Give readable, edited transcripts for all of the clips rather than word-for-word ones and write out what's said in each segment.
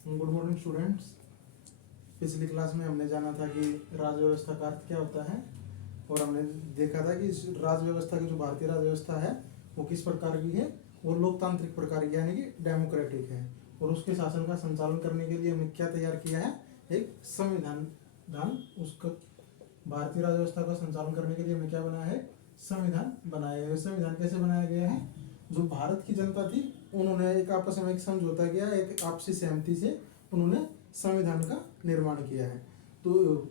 Good morning students. पिछली class में हमने जाना था कि राज व्यवस्था का अर्थ क्या होता है और हमने देखा था कि इस राज व्यवस्था की जो भारतीय राज व्यवस्था है वो किस प्रकार की है, वो लोकतांत्रिक प्रकार की यानी कि डेमोक्रेटिक है। और उसके शासन का संचालन करने के लिए हमने क्या तैयार किया है, एक संविधान उसका भारतीय राज व्यवस्था का संचालन करने के लिए हमने क्या बनाया है, संविधान बनाया है। संविधान कैसे बनाया गया है, जो भारत की जनता थी उन्होंने एक आपस में एक समझौता किया, एक आपसी सहमति से उन्होंने संविधान का निर्माण किया है। तो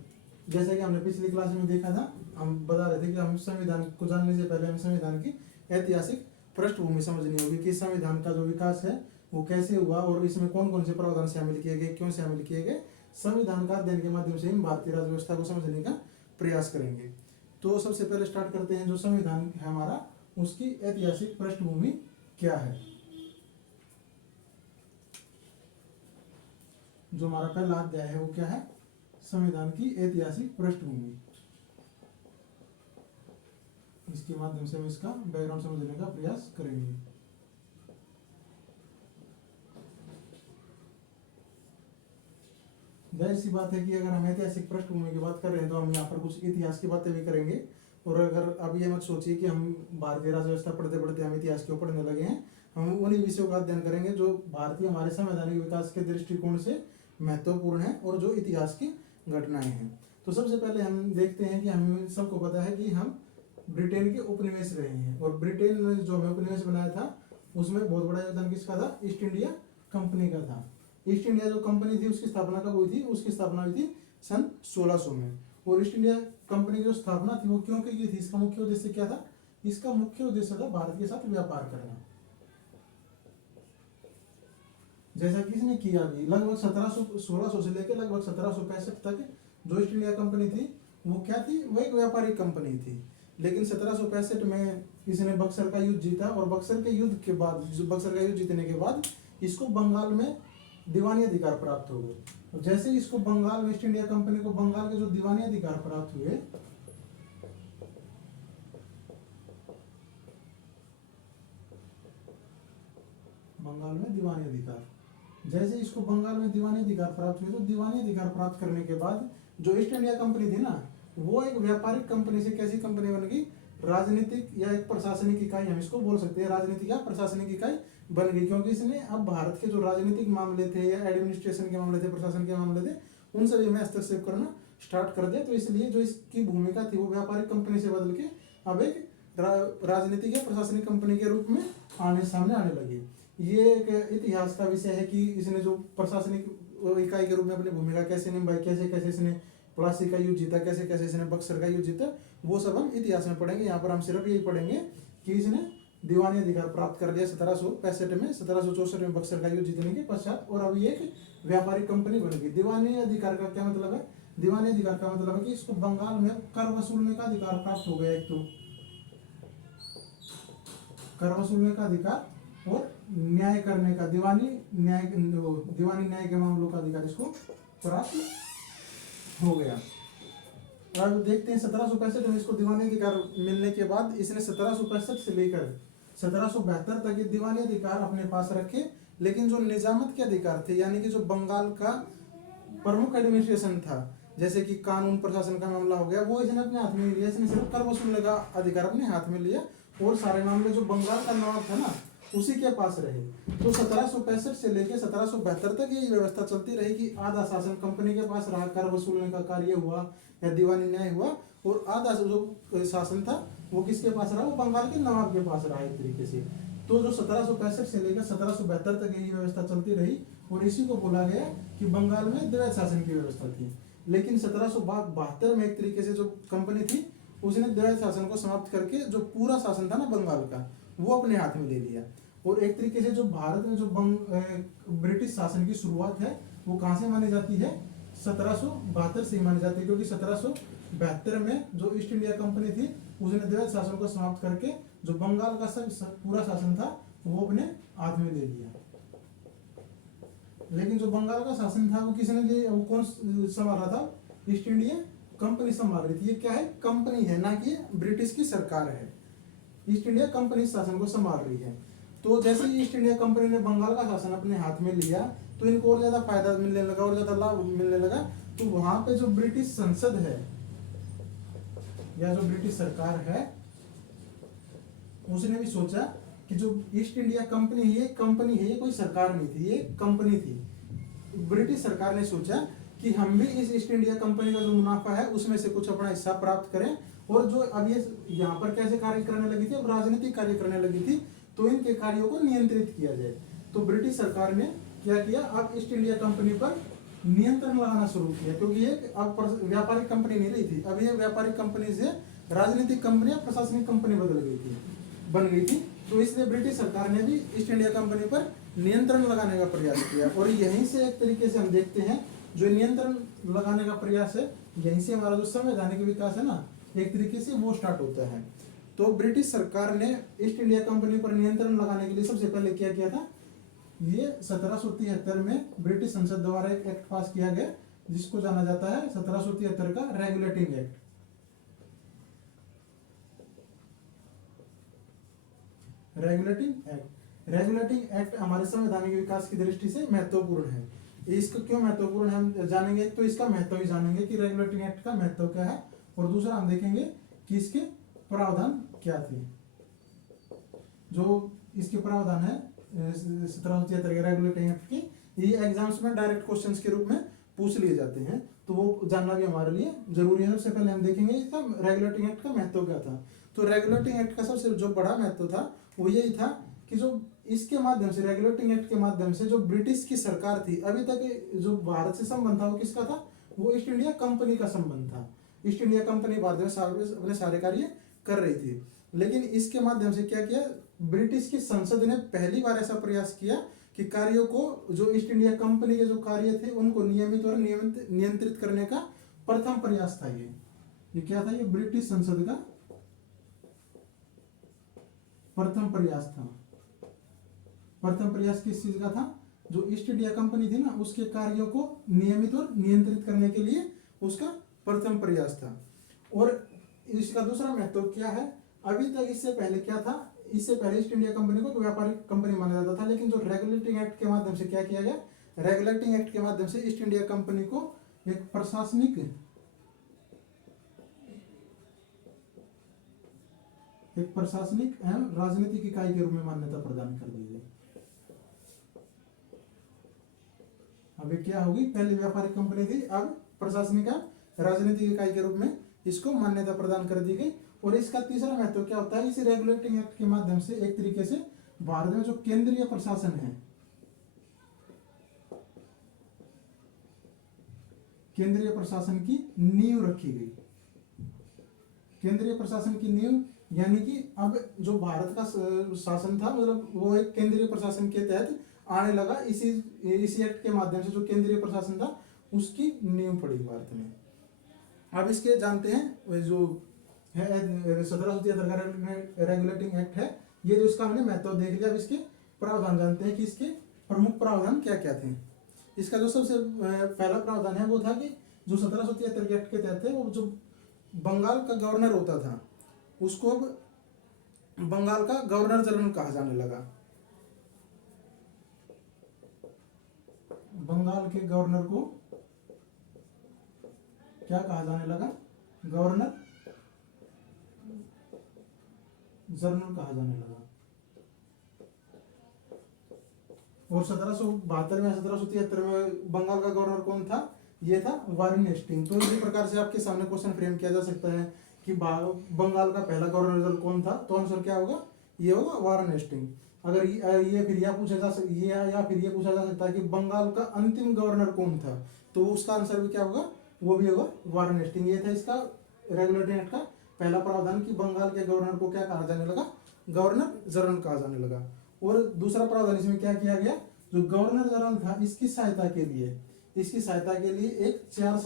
जैसा कि हमने पिछली क्लास में देखा था, हम बता रहे थे कि हम संविधान को जानने से पहले हमें संविधान की ऐतिहासिक पृष्ठभूमि समझनी होगी कि संविधान का जो विकास है वो कैसे हुआ और इसमें कौन कौन से प्रावधान शामिल किए गए, क्यों शामिल किए गए। संविधान का अध्ययन के माध्यम से हम भारतीय राज व्यवस्था को समझने का प्रयास करेंगे। तो सबसे पहले स्टार्ट करते हैं, जो संविधान है हमारा, उसकी ऐतिहासिक पृष्ठभूमि क्या है। जो हमारा पहला अध्याय है वो क्या है, संविधान की ऐतिहासिक पृष्ठभूमि। इसके माध्यम से हम इसका बैकग्राउंड समझने का प्रयास करेंगे। जाहिर सी बात है कि अगर हम ऐतिहासिक पृष्ठभूमि की बात कर रहे हैं तो हम यहाँ पर कुछ इतिहास की बातें भी करेंगे। और अगर अब ये मत सोचिए कि हम भारतीय राज व्यवस्था पढ़ते पढ़ते हम इतिहास क्यों पढ़ने लगे हैं, हम उन्हीं विषयों का अध्ययन करेंगे जो भारतीय हमारे संवैधानिक विकास के दृष्टिकोण से महत्वपूर्ण है और जो इतिहास की घटनाएं हैं। तो सबसे पहले हम देखते हैं कि हम सबको पता है कि हम ब्रिटेन के उपनिवेश रहे हैं और ब्रिटेन ने जो हमें उपनिवेश बनाया था उसमें बहुत बड़ा योगदान किसका था, ईस्ट इंडिया कंपनी का था। ईस्ट इंडिया जो कंपनी थी उसकी स्थापना कब हुई थी, उसकी स्थापना हुई थी सन 1600 में। और ईस्ट इंडिया कंपनी की जो स्थापना थी वो क्यों की थी, इसका मुख्य उद्देश्य क्या था, इसका मुख्य उद्देश्य था भारत के साथ व्यापार करना। जैसा कि इसने किया भी लगभग 1600 से लेकर लगभग 1765 तक जो ईस्ट इंडिया कंपनी थी वो क्या थी, वो एक व्यापारिक कंपनी थी। लेकिन 1765 में इसने बक्सर का युद्ध जीता और बक्सर के युद्ध के बाद, बक्सर का युद्ध जीतने के बाद इसको बंगाल में दीवानी अधिकार प्राप्त हो गए। और जैसे इसको बंगाल में, ईस्ट इंडिया कंपनी को बंगाल के जो दीवानी अधिकार प्राप्त हुए, बंगाल में दीवानी अधिकार, जैसे इसको बंगाल में दीवानी अधिकार प्राप्त हुए तो दीवानी अधिकार प्राप्त करने के बाद जो ईस्ट इंडिया कंपनी थी ना, वो एक व्यापारिक कंपनी से कैसी कंपनी बन गई, राजनीतिक या एक प्रशासनिक इकाई हम इसको बोल सकते हैं, राजनीतिक या प्रशासनिक इकाई बन गई। क्योंकि इसने अब भारत के जो राजनीतिक मामले थे या एडमिनिस्ट्रेशन के मामले थे, प्रशासन के मामले थे, उन सभी में हस्तक्षेप करना स्टार्ट कर दिया। तो इसलिए जो इसकी भूमिका थी वो व्यापारिक कंपनी से बदल के अब एक राजनीतिक या प्रशासनिक कंपनी के रूप में सामने आने लगी। ये एक इतिहास का विषय है कि इसने जो प्रशासनिक इकाई के रूप में अपनी भूमिका कैसे निभाई, कैसे कैसे इसने प्लासी का युद्ध जीता, कैसे कैसे इसने बक्सर का युद्ध जीता, वो सब हम इतिहास में पढ़ेंगे। यहाँ पर हम सिर्फ यही पढ़ेंगे कि इसने दीवानी अधिकार प्राप्त कर लिया 1765 में, 1764 में बक्सर का युद्ध जीतने के पश्चात, और अभी एक व्यापारिक कंपनी बन गई। दीवानी अधिकार का क्या मतलब है, दीवानी अधिकार का मतलब है कि इसको बंगाल में कर वसूलने का अधिकार प्राप्त हो गया। एक तो कर वसूलने का अधिकार और न्याय करने का, दीवानी न्याय के मामलों का अधिकार इसको प्राप्त हो गया। और अब देखते हैं 1765 में इसको दीवानी अधिकार मिलने के बाद इसने 1765 से लेकर 1772 तक ये दीवानी अधिकार अपने पास रखे। लेकिन जो निजामत के अधिकार थे, यानी कि जो बंगाल का प्रमुख एडमिनिस्ट्रेशन था, जैसे कि कानून प्रशासन का मामला हो गया, वो इसने अपने हाथ में लिया। इसने सिर्फ कर वसूलने का अधिकार अपने हाथ में लिया और सारे मामले जो बंगाल का नवाब था ना उसी के पास रहे। तो 1765 से लेकर 1772 तक ये व्यवस्था चलती रही कि आधा शासन कंपनी के पास रहा, कर वसूलने का कार्य हुआ या दीवानी न्याय हुआ, और आधा जो शासन था वो किसके पास रहा, वो बंगाल के नवाब के पास रहा एक तरीके से। तो जो 1765 से लेकर 1772 तक यही व्यवस्था चलती रही और इसी को बोला गया कि बंगाल में द्वैध शासन की व्यवस्था थी। लेकिन 1772 में एक तरीके से जो कंपनी थी उसने द्वैध शासन को समाप्त करके जो पूरा शासन था ना बंगाल का, वो अपने हाथ में ले लिया। और एक तरीके से जो भारत में जो ब्रिटिश शासन की शुरुआत है वो कहाँ से मानी जाती है, 1772 से मानी जाती है। क्योंकि 1772 में जो ईस्ट इंडिया कंपनी थी उसने द्वैध शासन को समाप्त करके जो बंगाल का पूरा शासन था वो अपने हाथ में ले लिया। लेकिन जो बंगाल का शासन था वो किसने लिया, वो कौन संभाल रहा था, ईस्ट इंडिया कंपनी संभाल रही थी। ये क्या है, कंपनी है, ना कि ब्रिटिश की सरकार है। ईस्ट इंडिया कंपनी शासन को संभाल रही है। तो जैसे ही ईस्ट इंडिया कंपनी ने बंगाल का शासन अपने हाथ में लिया तो इनको और ज्यादा फायदा मिलने लगा और ज्यादा लाभ मिलने लगा। तो वहां पे जो ब्रिटिश संसद है या जो ब्रिटिश सरकार है उसने भी सोचा कि जो ईस्ट इंडिया कंपनी है ये कोई सरकार नहीं थी, ये कंपनी थी। ब्रिटिश सरकार ने सोचा कि हम भी इस ईस्ट इंडिया कंपनी का जो मुनाफा है उसमें से कुछ अपना हिस्सा प्राप्त करें। और जो अब ये यहाँ पर कैसे कार्य करने लगी थी, अब राजनीतिक कार्य करने लगी थी, तो इनके कार्यों को नियंत्रित किया जाए। तो ब्रिटिश सरकार ने क्या किया, अब ईस्ट इंडिया कंपनी पर नियंत्रण लगाना शुरू किया, क्योंकि ये अब व्यापारिक कंपनी नहीं रही थी, अब ये व्यापारिक कंपनी से राजनीतिक कंपनी या प्रशासनिक कंपनी बन गई थी। तो इसलिए ब्रिटिश सरकार ने भी ईस्ट इंडिया कंपनी पर नियंत्रण लगाने का प्रयास किया। और यहीं से एक तरीके से हम देखते हैं जो नियंत्रण लगाने का प्रयास है, यहीं से हमारा जो संवैधानिक विकास है ना, एक तरीके से वो स्टार्ट होता है। तो ब्रिटिश सरकार ने ईस्ट इंडिया कंपनी पर नियंत्रण लगाने के लिए सबसे पहले क्या किया था, ये 1773 में ब्रिटिश संसद द्वारा एक एक्ट पास किया गया जिसको जाना जाता है 1773 का रेगुलेटिंग एक्ट। रेगुलेटिंग एक्ट हमारे संवैधानिक विकास की दृष्टि से महत्वपूर्ण है। इसको क्यों महत्वपूर्ण है हम जानेंगे, तो इसका महत्व ही जानेंगे कि रेगुलेटिंग एक्ट का महत्व क्या है, और दूसरा हम देखेंगे कि इसके प्रावधान क्या थे। जो इसके प्रावधान है 1773 के रेगुलेटिंग एक्ट की, ये एग्जाम्स में डायरेक्ट क्वेश्चंस के रूप में पूछ लिए जाते हैं, तो वो जानना भी हमारे लिए जरूरी है। सबसे पहले हम देखेंगे इसका रेगुलेटिंग एक्ट का महत्व क्या था। तो रेगुलेटिंग एक्ट का सबसे जो बड़ा महत्व था वो यही था कि जो इसके माध्यम से, रेगुलेटिंग एक्ट के माध्यम से जो ब्रिटिश की सरकार थी, अभी तक जो भारत से संबंध था वो किसका था, वो ईस्ट इंडिया कंपनी का संबंध था। ईस्ट इंडिया कंपनी भारत में अपने सारे कार्य कर रही थी, लेकिन इसके माध्यम से क्या किया, ब्रिटिश की संसद ने पहली बार ऐसा प्रयास किया कि कार्यों को, जो ईस्ट इंडिया कंपनी के जो कार्य थे उनको नियमित और नियंत्रित करने का प्रथम प्रयास था। ये क्या था, ये ब्रिटिश संसद का प्रथम प्रयास था। प्रथम प्रयास किस चीज का था, जो ईस्ट इंडिया कंपनी थी ना उसके कार्यों को नियमित और नियंत्रित करने के लिए उसका प्रथम प्रयास था। और इसका दूसरा महत्व क्या है, अभी तक इससे पहले क्या था, इससे पहले ईस्ट इंडिया कंपनी को व्यापारिक कंपनी माना जाता था, लेकिन जो रेगुलेटिंग एक्ट के माध्यम से क्या किया गया, रेगुलेटिंग एक्ट के माध्यम से ईस्ट इंडिया कंपनी को एक प्रशासनिक एवं राजनीतिक इकाई के रूप में मान्यता प्रदान कर दी गई। अभी क्या होगी, पहले व्यापारिक कंपनी थी, अब प्रशासनिक राजनीतिक इकाई के रूप में इसको मान्यता प्रदान कर दी गई। और इसका तीसरा महत्व क्या होता है, इसी रेगुलेटिंग एक्ट के माध्यम से एक तरीके से भारत में जो केंद्रीय प्रशासन है, केंद्रीय प्रशासन की नींव रखी गई। केंद्रीय प्रशासन की नींव यानी कि अब जो भारत का शासन था, मतलब वो एक केंद्रीय प्रशासन के तहत आने लगा। इसी एक्ट के माध्यम से जो केंद्रीय प्रशासन था उसकी नींव पड़ी भारत में। अब इसके जानते हैं जो है 1773 का रेगुलेटिंग एक्ट है, ये जो इसका हमने महत्व देख लिया। अब इसके प्रावधान जानते हैं कि इसके प्रमुख प्रावधान क्या क्या थे। इसका जो सबसे पहला प्रावधान है वो था कि जो 1773 के एक्ट के तहत थे, वो जो बंगाल का गवर्नर होता था उसको अब बंगाल का गवर्नर जनरल कहा जाने लगा। बंगाल के गवर्नर को क्या कहा जाने लगा, गवर्नर जनरल कहा जाने लगा। और 1772 में 1773 में बंगाल का गवर्नर कौन था, ये था वारेन हेस्टिंग। तो इसी प्रकार से आपके सामने क्वेश्चन फ्रेम किया जा सकता है कि बंगाल का पहला गवर्नर जनरल कौन था, तो आंसर क्या होगा, ये होगा वारेन हेस्टिंग। अगर ये फिर यह पूछा जा सकता, या फिर ये पूछा जा सकता है कि बंगाल का अंतिम गवर्नर कौन था, तो उसका आंसर भी क्या होगा, वो भी होगा वारेन हेस्टिंग। ये था इसका रेगुलेटिंग एक्ट का पहला प्रावधान कि बंगाल के गवर्नर को क्या कहा जाने लगा, गवर्नर जनरल कहा जाने लगा। और दूसरा प्रावधान इसमें क्या किया गया, जो गवर्नर जनरल था इसकी सहायता के लिए एक 4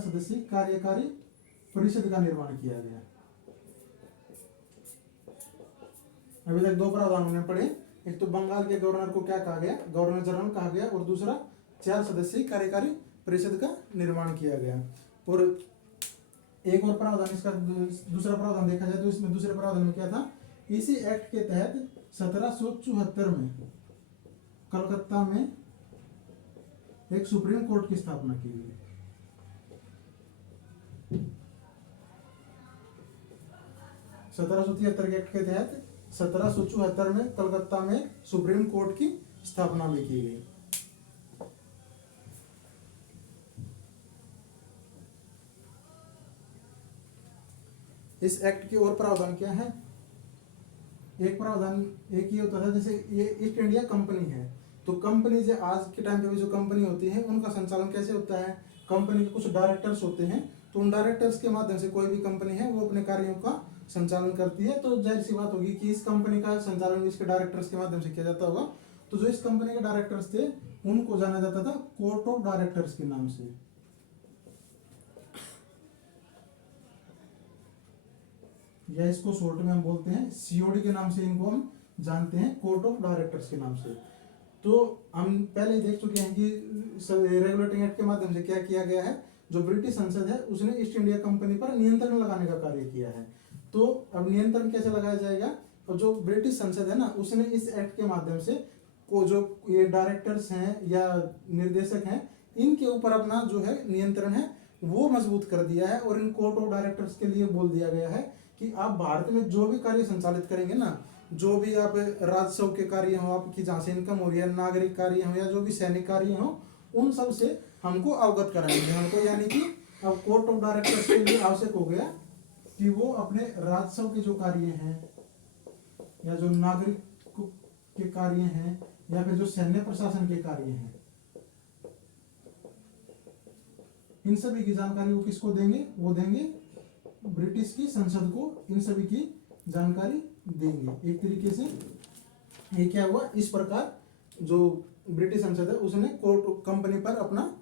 सदस्यीय कार्यकारी परिषद का निर्माण किया गया। अभी तक 2 प्रावधान होने पड़े, एक तो बंगाल के गवर्नर को क्या कहा गया, गवर्नर जनरल कहा गया, और दूसरा 4 सदस्यीय कार्यकारी परिषद का निर्माण किया गया। और एक और प्रावधान, इसका दूसरा प्रावधान देखा जाए तो इसमें दूसरे प्रावधान में क्या था, इसी एक्ट के तहत 1774 में कलकत्ता में एक सुप्रीम कोर्ट की स्थापना की गई। 1773 के एक्ट के तहत 1774 में कलकत्ता में सुप्रीम कोर्ट की स्थापना भी की गई। इस एक्ट की और प्रावधान क्या है, एक प्रावधान एक ही होता था, जैसे ये ईस्ट इंडिया कंपनी है, तो कंपनी जो आज के टाइम पे भी जो कंपनी होती है उनका संचालन कैसे होता है, कंपनी के कुछ डायरेक्टर्स होते हैं, तो उन डायरेक्टर्स के माध्यम से कोई भी कंपनी है वो अपने कार्यों का संचालन करती है। तो जाहिर सी बात होगी कि इस कंपनी का संचालन इसके डायरेक्टर्स के माध्यम से किया जाता होगा। तो जो इस कंपनी के डायरेक्टर्स थे उनको जाना जाता था कोर्ट ऑफ डायरेक्टर्स के नाम से, या इसको शॉर्ट में हम बोलते हैं सीओडी के नाम से इनको हम जानते हैं, कोर्ट ऑफ डायरेक्टर्स के नाम से। तो हम पहले ही देख चुके हैं कि रेगुलेटिंग एक्ट के माध्यम से क्या किया गया है, जो ब्रिटिश संसद है उसने ईस्ट इंडिया कंपनी पर नियंत्रण लगाने का कार्य किया है। तो अब नियंत्रण कैसे लगाया जाएगा, तो जो ब्रिटिश संसद है ना उसने इस एक्ट के माध्यम से को जो ये डायरेक्टर्स हैं या निर्देशक हैं इनके ऊपर अपना जो है नियंत्रण है वो मजबूत कर दिया है, और इन कोर्ट ऑफ डायरेक्टर्स के लिए बोल दिया गया है कि आप भारत में जो भी कार्य संचालित करेंगे ना, जो भी आप राजस्व के कार्य हो, आपकी जहाँ से इनकम हो रही है, नागरिक कार्य हो या जो भी सैनिक कार्य हो, उन सब से हमको अवगत कराएंगे हमको, यानी कि अब कोर्ट ऑफ डायरेक्टर्स के लिए आवश्यक हो गया कि वो अपने राजस्व के जो कार्य हैं या जो नागरिक के कार्य हैं या फिर जो सैन्य प्रशासन के कार्य हैं, इन सभी की जानकारी वो किसको देंगे, वो देंगे ब्रिटिश की संसद को, इन सभी की जानकारी देंगे। एक तरीके से ये क्या हुआ, इस प्रकार जो ब्रिटिश संसद है उसने कोर्ट कंपनी पर अपना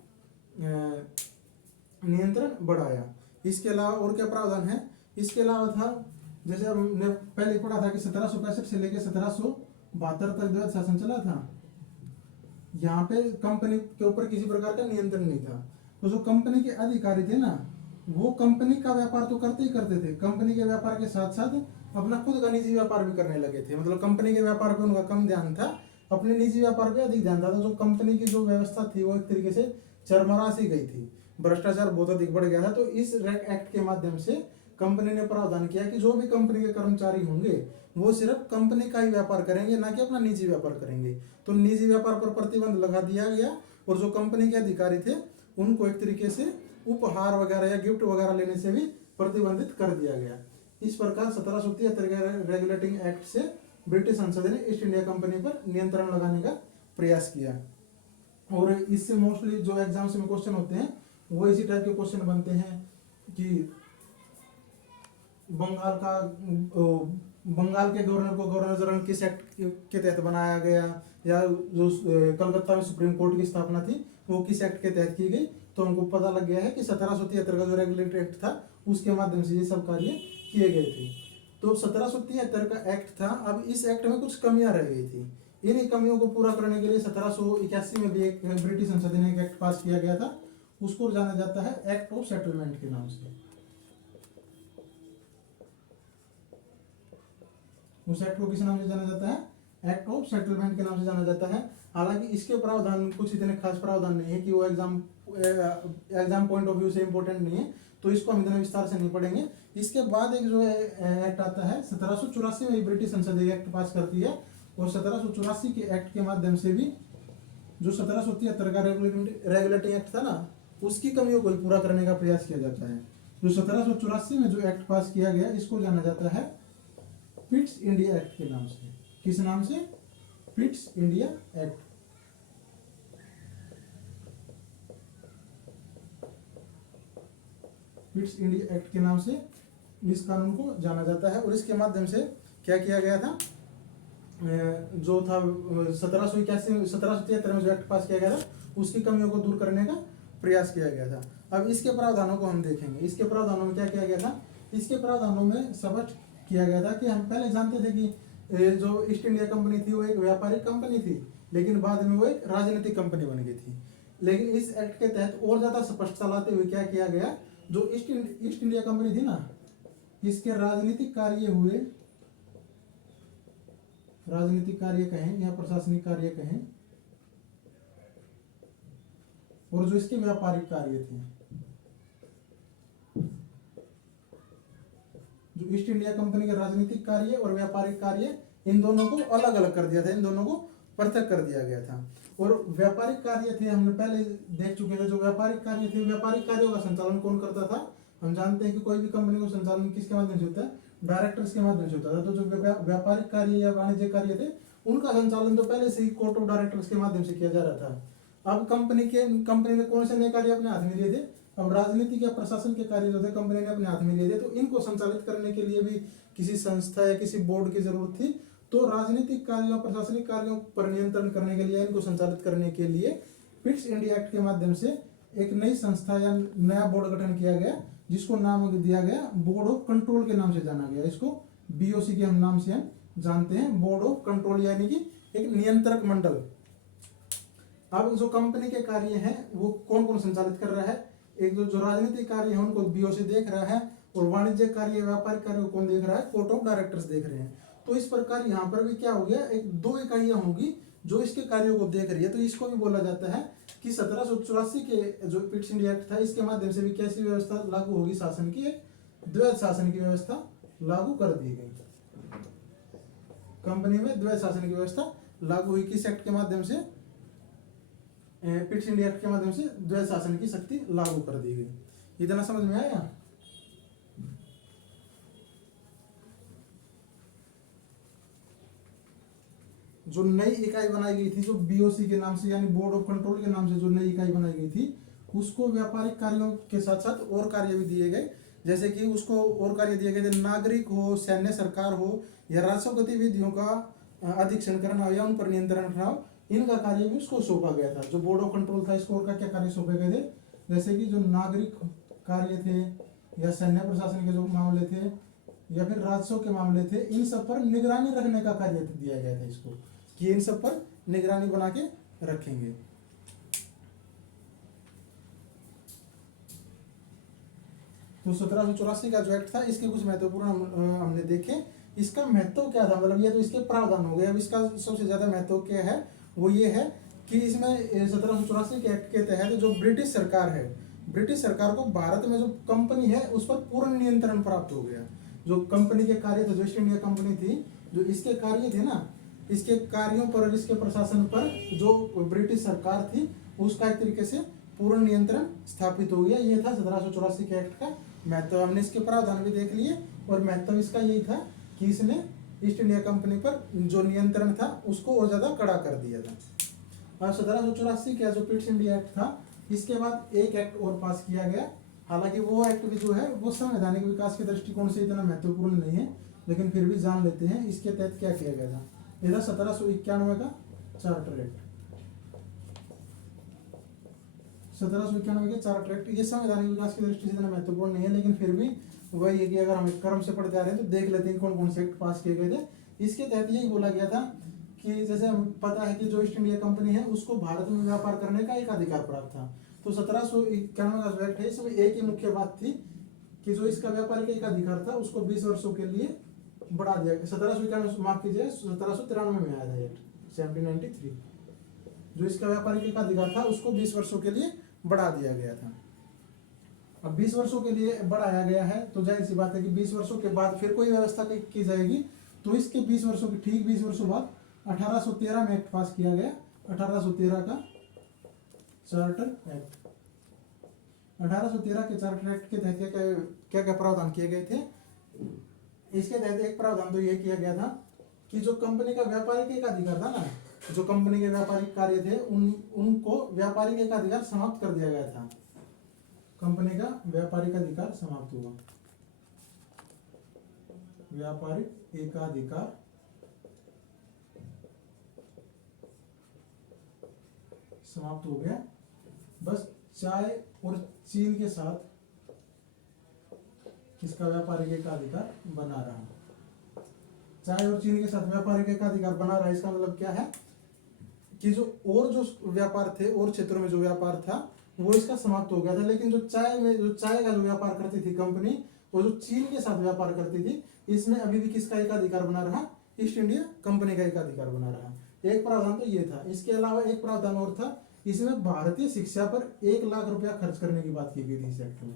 नियंत्रण बढ़ाया। इसके अलावा और क्या प्रावधान है, इसके अलावा था जैसे हमने पहले पढ़ा था कि 1765 से लेकर 1772 तक द्वैध शासन चला था, यहाँ पे कंपनी के ऊपर किसी प्रकार का नियंत्रण नहीं था। तो जो कंपनी के अधिकारी थे ना वो कंपनी का व्यापार तो करते ही करते थे, कंपनी के व्यापार के साथ साथ अपना खुद का निजी व्यापार भी करने लगे थे। मतलब कंपनी के व्यापार पे उनका कम ध्यान था, अपने निजी व्यापार पे अधिक ध्यान था। तो जो कंपनी की जो व्यवस्था थी वो एक तरीके से चरमरा सी गई थी, भ्रष्टाचार बहुत अधिक बढ़ गया था। तो इस एक्ट के माध्यम से कंपनी ने प्रावधान किया कि जो भी कंपनी के कर्मचारी होंगे वो सिर्फ कंपनी का ही व्यापार करेंगे, ना कि अपना निजी व्यापार करेंगे। तो निजी व्यापार पर प्रतिबंध लगा दिया गया, और जो कंपनी के अधिकारी थे उनको एक तरीके से उपहार वगैरह या गिफ्ट वगैरह लेने से भी प्रतिबंधित कर दिया गया। इस प्रकार 1773 के रेगुलेटिंग एक्ट से ब्रिटिश संसद ने ईस्ट इंडिया कंपनी पर नियंत्रण लगाने का प्रयास किया। और इससे मोस्टली जो एग्जाम्स में क्वेश्चन होते हैं वो इसी टाइप के क्वेश्चन बनते हैं कि बंगाल के गवर्नर को गवर्नर जनरल किस एक्ट के तहत बनाया गया, या जो कलकत्ता में सुप्रीम कोर्ट की स्थापना थी वो किस एक्ट के तहत की गई। तो हमको पता लग गया है कि 1773 का जो रेगुलेटरी एक्ट था उसके माध्यम से ये सब कार्य किए गए थे। तो 1773 का एक्ट था। अब इस एक्ट में कुछ कमियां रह गई थी, इन्हीं कमियों को पूरा करने के लिए 1781 में भी एक ब्रिटिश संसद ने एक एक्ट पास किया गया था, उसको जाना जाता है एक्ट ऑफ सेटलमेंट के नाम से। उस एक्ट को किस नाम से जाना जाता है, एक्ट ऑफ सेटलमेंट के नाम से जाना जाता है। हालांकि इसके प्रावधान कुछ इतने खास प्रावधान नहीं है कि वो एग्जाम पॉइंट ऑफ व्यू से इंपॉर्टेंट नहीं है, तो इसको हम इतना विस्तार से नहीं पढ़ेंगे। इसके बाद एक जो एक्ट आता है 1784 में ब्रिटिश संसद एक एक्ट पास करती है, और 1784 के एक्ट के माध्यम से भी जो 1773 का रेगुलेटिंग एक्ट था ना उसकी कमियों को पूरा करने का प्रयास किया जाता है। जो 1784 में जो एक्ट पास किया गया इसको जाना जाता है पिट्स इंडिया एक्ट के नाम से। किस नाम से, Pitt's India act. Pitt's India act के नाम से इस कानून को जाना जाता है। और इसके माध्यम से क्या किया गया था, जो था 1773 में जो एक्ट पास किया गया था उसकी कमियों को दूर करने का प्रयास किया गया था। अब इसके प्रावधानों को हम देखेंगे। इसके प्रावधानों में क्या किया गया था, इसके प्रावधानों में स्पष्ट किया गया था कि हम पहले जानते थे कि जो ईस्ट इंडिया कंपनी थी वो एक व्यापारिक कंपनी थी, लेकिन बाद में वो एक राजनीतिक कंपनी बन गई थी। लेकिन इस एक्ट के तहत और ज्यादा स्पष्टता लाते हुए क्या किया गया, जो ईस्ट इंडिया कंपनी थी ना, इसके राजनीतिक कार्य कहें या प्रशासनिक कार्य कहें, और जो इसके व्यापारिक कार्य थे, जो ईस्ट इंडिया कंपनी के राजनीतिक कार्य और व्यापारिक कार्य, इन दोनों को अलग अलग कर दिया था, इन दोनों को पृथक कर दिया गया था। और व्यापारिक कार्य थे, हमने पहले देख चुके थे, जो व्यापारिक कार्य थे, व्यापारिक कार्यों का संचालन कौन करता था? हम जानते हैं कि कोई भी कंपनी को संचालन किसके माध्यम से होता है? डायरेक्टर्स के माध्यम से होता था। तो जो व्यापारिक कार्य या वाणिज्य कार्य थे, उनका संचालन तो पहले से ही कोर्ट ऑफ डायरेक्टर्स के माध्यम से किया जा रहा था। अब कंपनी ने कौन से नए कार्य अपने हाथ में लिए थे? अब राजनीतिक या प्रशासन के कार्य जो थे कंपनी ने अपने हाथ में लिए थे, तो इनको संचालित करने के लिए भी किसी संस्था या किसी बोर्ड की जरूरत थी। तो राजनीतिक कार्यों प्रशासनिक कार्यों पर नियंत्रण करने के लिए, इनको संचालित करने के लिए पिट्स इंडिया एक्ट के माध्यम से एक नई संस्था या नया बोर्ड गठन किया गया, जिसको नाम दिया गया बोर्ड ऑफ कंट्रोल के नाम से जाना गया। इसको बीओसी के नाम से हम जानते हैं, बोर्ड ऑफ कंट्रोल, यानी कि एक नियंत्रक मंडल। अब जो कंपनी के कार्य हैं वो कौन कौन संचालित कर रहा है? एक जो राजनीतिक कार्य है उनको बीओसी देख रहा है, और वाणिज्य कार्य व्यापारिक कार्य को कौन देख रहा है? कोर्ट ऑफ डायरेक्टर्स देख रहे हैं। तो इस प्रकार यहाँ पर भी क्या हो गया, एक दो इकाइयां होंगी जो इसके कार्यों को देख रही है। तो इसको भी बोला जाता है कि 1784 के जो पिट्स इंडिया एक्ट था, इसके माध्यम से भी कैसी व्यवस्था लागू होगी? शासन की एक द्वैध शासन की व्यवस्था लागू कर दी गई। कंपनी में द्वैध शासन की व्यवस्था लागू हुई। किस एक्ट के माध्यम से? पिट्स इंडिया एक्ट के माध्यम से द्वैध शासन की शक्ति लागू कर दी गई। इतना समझ में आया? जो नई इकाई बनाई गई थी, जो बीओसी के नाम से यानी बोर्ड ऑफ कंट्रोल के नाम से जो नई इकाई बनाई गई थी, उसको व्यापारिक कार्यों के साथ साथ और कार्य भी दिए गए। जैसे कि उसको और कार्य दिए गए थे, नागरिक हो, सैन्य सरकार हो, या राजस्व गतिविधियों का अधीक्षण करना हो या उन पर नियंत्रण रखना हो, इनका कार्य भी उसको सौंपा गया था। जो बोर्ड ऑफ कंट्रोल था, इसको और क्या क्या कार्य सौंपे गए थे? जैसे कि जो नागरिक कार्य थे, या सैन्य प्रशासन के जो मामले थे, या फिर राजस्व के मामले थे, इन सब पर निगरानी रखने का कार्य दिया गया था इसको, कि इन सब पर निगरानी बना के रखेंगे। तो 1784 का जो एक्ट था, इसके कुछ महत्वपूर्ण हमने देखे। इसका महत्व क्या था? मतलब ये तो इसके प्रावधान हो गए। अब इसका सबसे ज्यादा महत्व क्या है? वो ये है कि इसमें 1784 के एक्ट के तहत जो ब्रिटिश सरकार है, ब्रिटिश सरकार को भारत में जो कंपनी है उस पर पूर्ण नियंत्रण प्राप्त हो गया। जो कंपनी के कार्य थे, जो ईस्ट इंडिया कंपनी थी, जो इसके कार्य थे ना, इसके कार्यों पर और इसके प्रशासन पर जो ब्रिटिश सरकार थी, उसका एक तरीके से पूर्ण नियंत्रण स्थापित हो गया। ये था 1784 के एक्ट का महत्व। हमने इसके प्रावधान भी देख लिए, और महत्व इसका यही था कि इसने ईस्ट इंडिया कंपनी पर जो नियंत्रण था उसको और ज्यादा कड़ा कर दिया था। और 1784 का जो पिट्स इंडिया एक्ट था, इसके बाद एक एक्ट और पास किया गया। हालांकि वो एक्ट भी जो है वो संवैधानिक विकास के दृष्टिकोण से इतना महत्वपूर्ण नहीं है, लेकिन फिर भी जान लेते हैं इसके तहत क्या किया गया था। यह था 1791 का चार्टर एक्ट। 1791 के चार्टर एक्ट ये संवैधानिक विकास की दृष्टि से इतना महत्वपूर्ण नहीं है, लेकिन फिर भी वही है कि अगर हम क्रम से पढ़ते आ रहे हैं तो देख लेते हैं कौन कौन से एक्ट पास किए गए थे। इसके तहत यही बोला गया था कि जैसे हमें पता है कि जो ईस्ट इंडिया कंपनी है उसको भारत में व्यापार करने का एक अधिकार प्राप्त था। तो 1791 का जो एक्ट है, इसमें एक ही मुख्य बात थी कि जो इसका व्यापार का एक अधिकार था उसको 20 वर्षों के लिए बढ़ा दिया गया। 1791 माफ कीजिए, 1793 में आया था एक्ट, 1793। जो इसका व्यापारिक एक अधिकार था उसको 20 वर्षों के लिए बढ़ा दिया गया था। अब 20 वर्षों के लिए बढ़ाया गया है, तो जाहिर सी बात है कि 20 वर्षों के बाद फिर कोई व्यवस्था की जाएगी। तो इसके 20 वर्षों के ठीक 20 वर्षों बाद 1813 में एक्ट पास किया गया, 1813 का चार्टर एक्ट। 1813 के चार्टर एक्ट के तहत क्या क्या प्रावधान किए गए थे? इसके तहत एक प्रावधान तो यह किया गया था कि जो कंपनी का व्यापारिक एक अधिकार था ना, जो कंपनी के व्यापारिक कार्य थे उनको व्यापारिक एक अधिकार समाप्त कर दिया गया था। कंपनी का व्यापारिक अधिकार समाप्त हुआ, व्यापारिक एकाधिकार समाप्त हो गया। बस चाय और चीन के साथ इसका व्यापारिक एकाधिकार बना रहा। चाय और चीन के साथ व्यापारिक एकाधिकार बना रहा। इसका मतलब क्या है कि जो व्यापार थे और क्षेत्रों में जो व्यापार था वो इसका समाप्त हो गया था। लेकिन जो चाय का जो व्यापार करती थी कंपनी, वो जो चीन के साथ व्यापार करती थी, इसमें अभी भी किसका एकाधिकार बना रहा? ईस्ट इंडिया कंपनी का एकाधिकार बना रहा। एक प्रावधान तो ये था। इसके अलावा एक प्रावधान और था, इसमें भारतीय शिक्षा पर 1 लाख रुपया खर्च करने की बात की गई थी इस एक्ट में।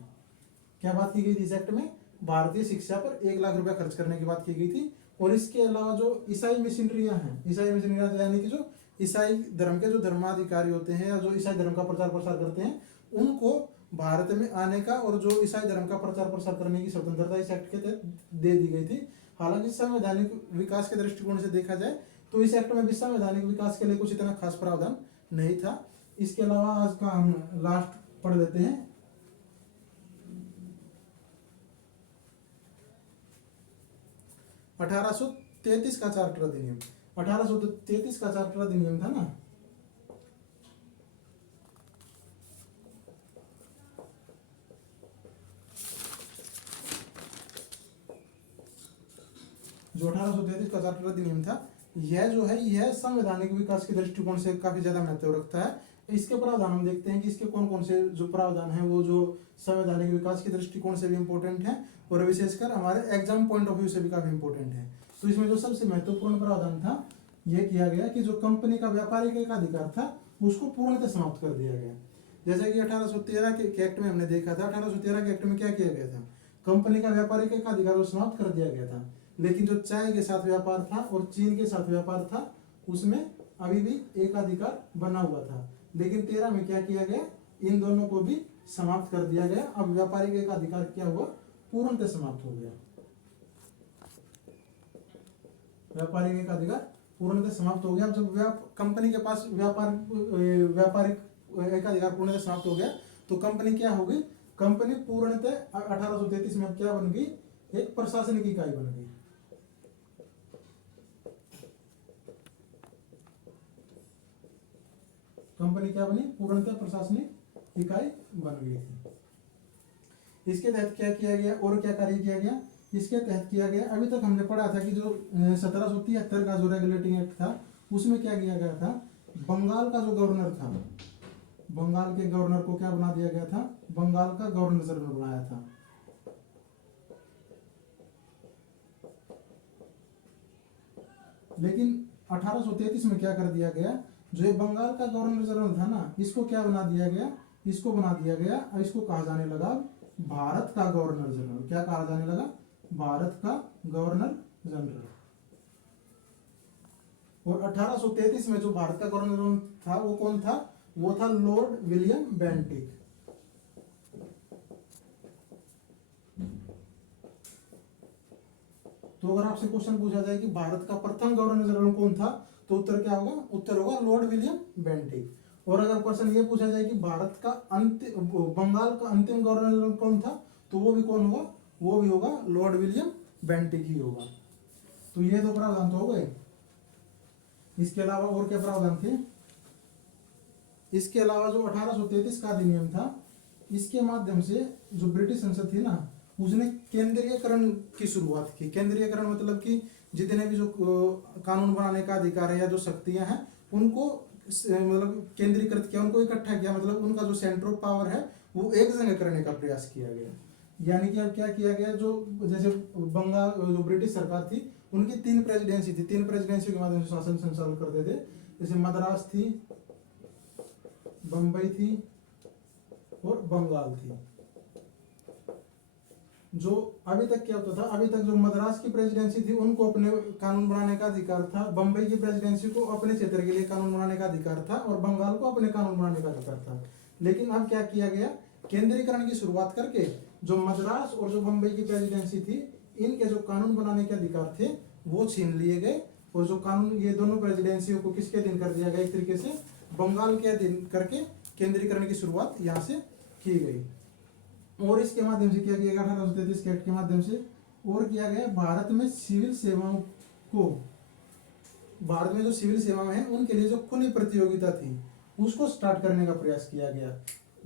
क्या बात की गई थी इस एक्ट में? भारतीय शिक्षा पर 1 लाख रुपया खर्च करने की बात की गई थी। और इसके अलावा जो ईसाई मिशनरियां हैं, ईसाई मिशनरियां यानी कि जो ईसाई धर्म के जो धर्माधिकारी होते हैं या जो ईसाई धर्म का प्रचार प्रसार करते हैं, उनको भारत में आने का और जो ईसाई धर्म का प्रचार प्रसार करने की स्वतंत्रता इस एक्ट के तहत दे दी गई थी। हालांकि संवैधानिक विकास के दृष्टिकोण से देखा जाए तो इस एक्ट में भी संवैधानिक विकास के लिए कुछ इतना खास प्रावधान नहीं था। इसके अलावा आज का हम लास्ट पढ़ लेते हैं। 1833 का चार्टर अधिनियम। 1833 का चार्टर अधिनियम था ना, जो 1833 का चार्टर अधिनियम था, यह जो है यह संवैधानिक विकास के दृष्टिकोण से काफी ज्यादा महत्व रखता है। इसके प्रावधान हम देखते हैं कि इसके कौन कौन से जो प्रावधान है वो जो संवैधानिक विकास के दृष्टिकोण से भी इंपॉर्टेंट है और विशेषकर हमारे एग्जाम पॉइंट ऑफ व्यू से भी काफी इंपॉर्टेंट है। तो इसमें जो सबसे महत्वपूर्ण प्रावधान था, यह किया गया कि जो कंपनी का व्यापारिक एकाधिकार था उसको पूर्णतः समाप्त कर दिया गया। जैसे कि 1813 के एक्ट में हमने देखा था, 1813 के एक्ट में क्या किया गया था? कंपनी का व्यापारिक एकाधिकार को समाप्त कर दिया गया था। लेकिन जो चाय के साथ व्यापार था और चीन के साथ व्यापार था, उसमें अभी भी एकाधिकार बना हुआ था। लेकिन 13 में क्या किया गया? इन दोनों को भी समाप्त कर दिया गया। अब व्यापारिक एकाधिकार क्या हुआ? पूर्णतः समाप्त हो गया। व्यापारिक एकाधिकार पूर्णतः समाप्त हो गया। जब कंपनी के पास व्यापारिक एकाधिकार पूर्णतः समाप्त हो गया तो कंपनी क्या होगी? कंपनी पूर्णतः 1833 में क्या बन गई? एक प्रशासनिक इकाई बन गई। कंपनी क्या बनी? पूर्णतः प्रशासनिक इकाई बन गई थी। इसके तहत क्या किया गया और क्या कार्य किया गया? इसके तहत किया गया, अभी तक हमने पढ़ा था कि जो 1773 का जो रेगुलेटिंग एक्ट था उसमें क्या किया गया था? बंगाल का जो गवर्नर था, बंगाल के गवर्नर को क्या बना दिया गया था? बंगाल का गवर्नर जनरल बनाया था। लेकिन 1833 में क्या कर दिया गया? जो ये बंगाल का गवर्नर जनरल था ना, इसको क्या बना दिया गया? इसको बना दिया गया और इसको कहा जाने लगा भारत का गवर्नर जनरल। क्या कहा जाने लगा? भारत का गवर्नर जनरल। और 1833 में जो भारत का गवर्नर जनरल था वो कौन था? वो था लॉर्ड विलियम बेंटिक। तो अगर आपसे क्वेश्चन पूछा जाए कि भारत का प्रथम गवर्नर जनरल कौन था, तो उत्तर क्या होगा? उत्तर होगा लॉर्ड विलियम बेंटिक। और अगर क्वेश्चन ये पूछा जाए कि भारत का बंगाल का अंतिम गवर्नर जनरल कौन था, तो वो भी कौन होगा? वो भी होगा लॉर्ड विलियम बेंटिक ही होगा। तो ये दो प्रावधान तो हो गए। इसके अलावा और क्या प्रावधान थे? इसके अलावा जो 1833 का अधिनियम था, इसके माध्यम से जो ब्रिटिश संसद थी ना, उसने केंद्रीयकरण की शुरुआत की। केंद्रीयकरण मतलब कि जितने भी जो कानून बनाने का अधिकार है या जो शक्तियां हैं उनको मतलब केंद्रीकृत किया, उनको इकट्ठा किया। मतलब उनका जो सेंटर ऑफ पावर है वो एक जगह करने का प्रयास किया गया। यानी कि अब क्या किया गया? जो जैसे बंगाल जो ब्रिटिश सरकार थी उनकी 3 प्रेसिडेंसी थी, 3 प्रेसिडेंसी के माध्यम से शासन संचालन करते थे। जैसे मद्रास थी, बंबई थी और बंगाल थी। जो अभी तक क्या होता था? अभी तक जो मद्रास की प्रेसिडेंसी थी उनको अपने कानून बनाने का अधिकार था, बंबई की प्रेसिडेंसी को अपने क्षेत्र के लिए कानून बनाने का अधिकार था और बंगाल को अपने कानून बनाने का अधिकार था। लेकिन अब क्या किया गया? केंद्रीकरण की शुरुआत करके जो मद्रास और जो बंबई की प्रेसिडेंसी थी, इनके जो कानून बनाने के अधिकार थे वो छीन लिए गए। और जो कानून ये दोनों प्रेसिडेंसियों को किसके अधीन कर दिया गया? एक तरीके से बंगाल के अधीन करके केंद्रीकरण की शुरुआत यहाँ से की गई। और इसके माध्यम से क्या किया गया? 1833 के एक्ट के माध्यम से और किया गया, भारत में सिविल सेवाओं को, भारत में जो सिविल सेवाएं हैं उनके लिए जो खुली प्रतियोगिता थी उसको स्टार्ट करने का प्रयास किया गया।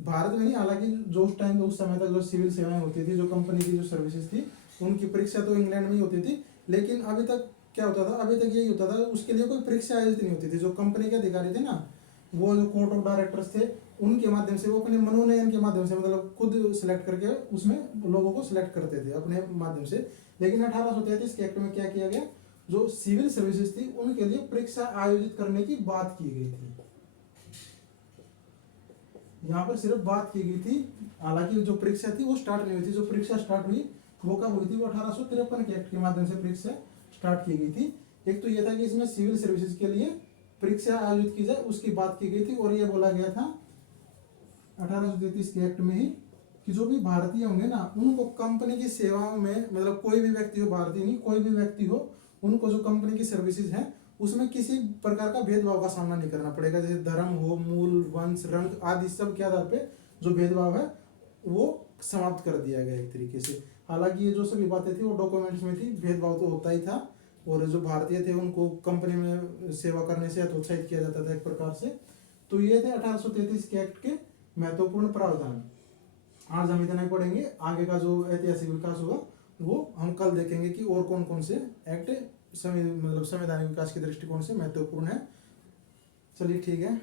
भारत में नहीं, हालांकि जो उस टाइम उस समय तक जो सिविल सेवाएं होती थी, जो कंपनी की जो सर्विसेज थी, उनकी परीक्षा तो इंग्लैंड में ही होती थी। लेकिन अभी तक क्या होता था? अभी तक यही होता था, उसके लिए कोई परीक्षा आयोजित नहीं होती थी। जो कंपनी के अधिकारी थे ना, वो जो कोर्ट ऑफ डायरेक्टर्स थे उनके माध्यम से, वो अपने मनोनयन के माध्यम से, मतलब खुद सिलेक्ट करके उसमें लोगों को सिलेक्ट करते थे अपने माध्यम से। लेकिन 1833 के एक्ट में क्या किया गया, जो सिविल सर्विसेज थी उनके लिए परीक्षा आयोजित करने की बात की गई थी। यहाँ पर सिर्फ बात की गई थी, हालांकि जो परीक्षा थी वो स्टार्ट नहीं हुई थी। जो परीक्षा स्टार्ट हुई वो कब हुई थी, वो 1853 के एक्ट के माध्यम से परीक्षा स्टार्ट की गई थी। एक तो ये था कि इसमें सिविल सर्विसेज के लिए परीक्षा आयोजित की जाए, उसकी बात की गई थी। और ये बोला गया था 1833 के एक्ट में ही कि जो भी भारतीय होंगे ना, उनको कंपनी की सेवाओं में, मतलब कोई भी व्यक्ति हो, भारतीय नहीं कोई भी व्यक्ति हो, उनको जो कंपनी की सर्विसेज है उसमें किसी प्रकार का भेदभाव का सामना नहीं करना पड़ेगा। जैसे धर्म हो, मूल, वंश, रंग आदि सब के आधार पे जो भेदभाव है वो समाप्त कर दिया गया एक तरीके से। हालांकि ये जो सभी बातें थी वो डॉक्यूमेंट्स में थी, भेदभाव तो होता ही था। और जो भारतीय थे उनको कंपनी में सेवा करने से हतोत्साहित किया जाता था एक प्रकार से। तो ये थे 1833 के एक्ट के महत्वपूर्ण प्रावधान। आज हम इतना ही पढ़ेंगे, आगे का जो ऐतिहासिक विकास होगा वो हम कल देखेंगे कि और कौन कौन से एक्ट मतलब संवैधानिक विकास के दृष्टिकोण से महत्वपूर्ण है। चलिए ठीक है।